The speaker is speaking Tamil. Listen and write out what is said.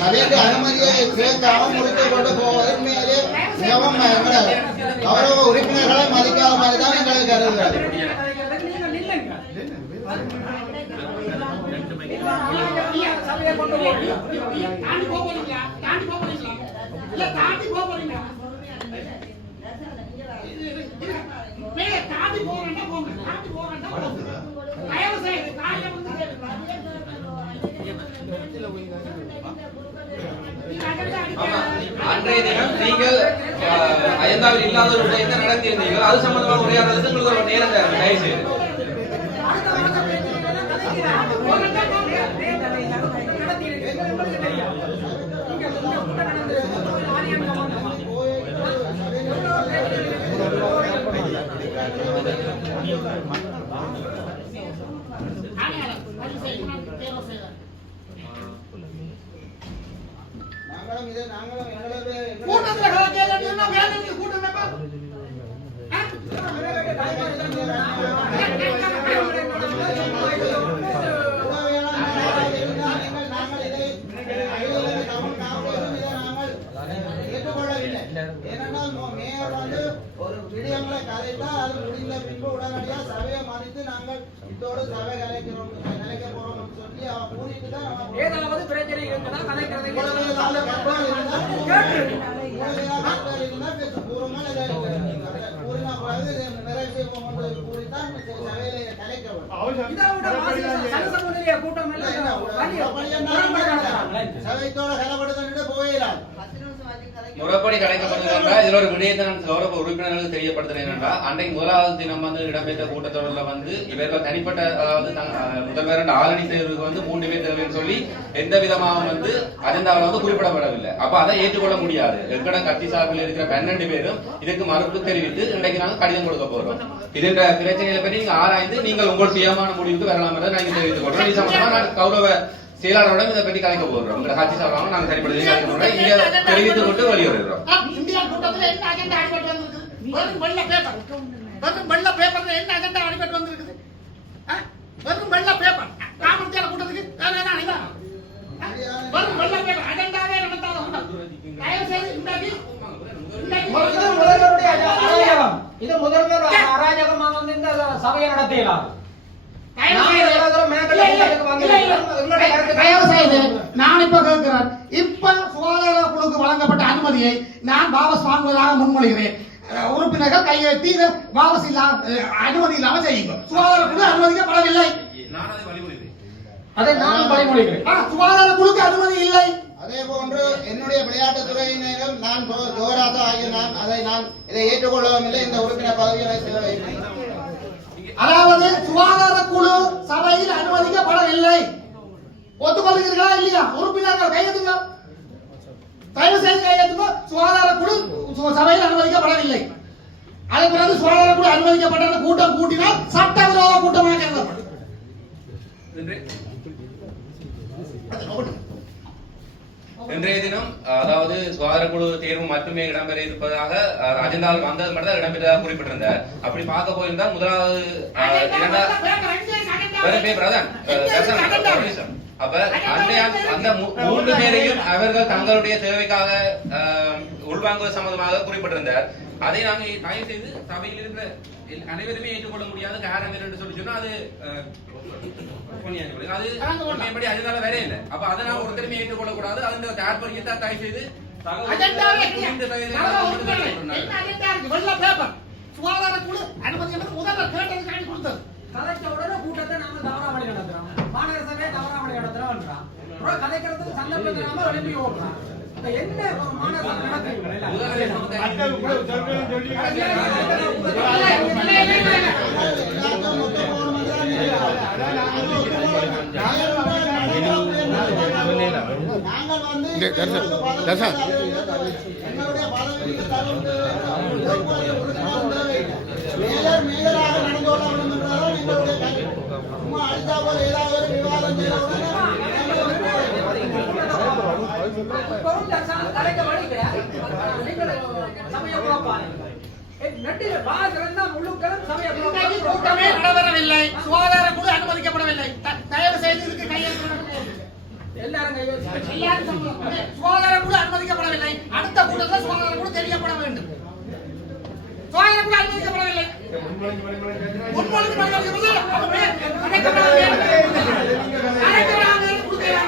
சபைக்கு அனுமதியை கேட்காம முடித்து கொண்டு போவது உண்மையிலே மிகவும் கௌரவ உறுப்பினர்களை மதிக்காத மாதிரி தான் எங்களுக்கு கருதுகிறது. அன்றைய தினம் நீங்கள் அயந்தாவில் இல்லாத ஒரு விடயத்தை நடத்தியிருந்தீர்கள். அது சம்பந்தமாக உரையாடுறதுக்கு உங்களுக்கு ஒரு நேரம் தரேன். தயவு செய்து ஒரு விடயங்களை கலைத்தால் அது முடிந்த பின்பு உடனடியாக சபையை மதித்து நாங்கள் இதோடு சபை கலைக்க போறோம் சொல்லி அவன் கூறிட்டு தான் ஏதாவது பிரச்சனை இருக்குன்னா கலைக்கிறது சபைத்தோட கலப்படுத்த போயிடாது. முறைப்படி கலைக்கப்படுகிறார். இதுல ஒரு விடயத்தை நான் கௌரவ உறுப்பினர்களுக்கு தெரியப்படுத்துறேன் என்றால், அன்றைக்கு முதலாவது தினம் இடம்பெற்ற கூட்டத்தொடரில் இவர்கள் தனிப்பட்ட முதல்வர் ஆளணி தேர்வுக்கு 3 பேர் தேவைன்னு சொல்லி எந்த விதமாக அஜெண்டாவில் குறிப்பிடப்படவில்லை. அப்ப அதை ஏற்றுக்கொள்ள முடியாது. எங்கட கட்சி சார்பில் இருக்கிற 12 பேரும் இதுக்கு மறுப்பு தெரிவித்து இன்றைக்கு நாங்கள் கடிதம் கொடுக்க போறோம். இதன் பிரச்சனைகளை பற்றி நீங்க ஆராய்ந்து நீங்கள் உங்கள் சுயமான முடிவுக்கு வரலாம் என்று நாங்கள் தெரிவித்துக் கொள்றோம். இது சம்பந்தமா நான் கௌரவ செயலாளரோட இதை பற்றி கலைக்க போடுறோம். உங்களை காட்சி சாப்பிடாம நாங்கள் சரிப்படுத்தி கலைக்க போடுறோம். இங்க தெரிவித்துக் கொண்டு வெளியிடுறோம். இந்தியா கூட்டத்தில் என்ன அஜெண்டா அடிபட்டு வந்திருக்குது? வெள்ள பேப்பர் என்ன அஜெண்டா அடிபட்டு வந்திருக்குது? வெறும் வெள்ள பேப்பர் காமர்த்தியால கூட்டத்துக்கு வெறும் வெள்ள பேப்பர் அஜெண்டாவே நடத்தாத கூட்டம். தயவு செய்து இது முதல்வர் அராஜகமாக இந்த சபையை நடத்தலாம். நான் இப்ப கேட்கிறேன், இப்ப சுகாதார குழுக்கு வழங்கப்பட்ட அனுமதியை நான் வாபஸ் வாங்குவதாக முன்மொழிகிறேன். உறுப்பினர்கள் கையெழுத்தி வாபஸ் அனுமதி இல்லாம செய்யுங்க. சுகாதார குழு அனுமதிக்கப்படவில்லை. அதை நான் வழிமொழிகிறேன். சுகாதார குழுக்கு அனுமதி இல்லை. அதே போன்று என்னுடைய விளையாட்டுத்துறையினரும் நான் கோராசா ஆகிய நான் இதை ஏற்றுக்கொள்ளவும் இல்லை. இந்த உறுப்பினர் பதவியை அதாவது சுகாதார குழு சபையில் அனுமதிக்கப்படவில்லை. ஒத்துக்கொள்கிறீர்களா இல்லையா? உறுப்பினர்கள் கையெழுத்துங்க, தயவு செய்து கையெழுத்துங்க. சுகாதார குழு சபையில் அனுமதிக்கப்படவில்லை. அதே பிறகு சுகாதார குழு அனுமதிக்கப்பட்ட கூட்டம் கூட்டினால் சட்டவிரோத கூட்டமாக கருதப்படும். இன்றைய தினம் அதாவது சுகாதார குழு தேர்வு மட்டுமே இடம்பெற இருப்பதாக அஜெண்டாவில் வந்தது மட்டும் தான் இடம்பெற்றதாக குறிப்பிட்டிருந்தார். அப்படி பார்க்க போயிருந்தால் முதலாவது அப்ப அந்த 3 பேரையும் அவர்கள் தங்களுடைய தேவைக்காக உள்வாங்குவது சம்பந்தமாக குறிப்பிட்டிருந்தார். அதை நாங்கள் தயவு செய்து சபையில் இருக்கிற அனைவருமே ஏற்றுக்கொள்ள முடியாத காரணம் என்று சொல்லி சொன்னா அது அது அஜெண்டால வேற இல்லை. அப்ப அதை நான் ஒருத்தருமே ஏற்றுக்கொள்ள கூடாது. அந்த தாற்பயத்தை தயவு செய்து சுகாதார குழு அனுமதி முதல்வர் கேட்டதுக்காண்டி கொடுத்தது. கலைச்ச உடனே கூட்டத்தை நாம தவறாமலை நடத்துறோம். மாநகர சபையை தவறாமலை நடத்துறோம். கலைக்கிறதுக்கு சந்தர்ப்பம் தராம எழுப்பி ஓடுறான். என்ன மாநகர மேயராக நடந்து கொள்ள வேண்டும் என்பதால் எங்களுடைய கலைக்க வழிங்க நீங்கள் சமய குழப்பாங்க நெட்டில பாக்குறேன்னா முழுக்களும் சமய இன்னைக்கு கூட்டமே நடைபெறவில்லை. சுகாதார குழு அனுமதிக்கப்படவில்லை. தயவு செய்து இதுக்கு கையெழுத்து எல்லாரும் கையோசி எல்லாரும் சொல்லுங்க. சுகாதார குழு அனுமதிக்கப்படவில்லை. அடுத்த கூட்டத்தில் சுகாதார குழு தெரியப்பட வேண்டும். சுகாதார குழு அனுமதிக்கப்படவில்லை. முன்மொழிந்து வருகிறது. அவரே கலைக்கப்பட வேண்டும். கலைக்கப்படாமல் கொடுக்கலாம்.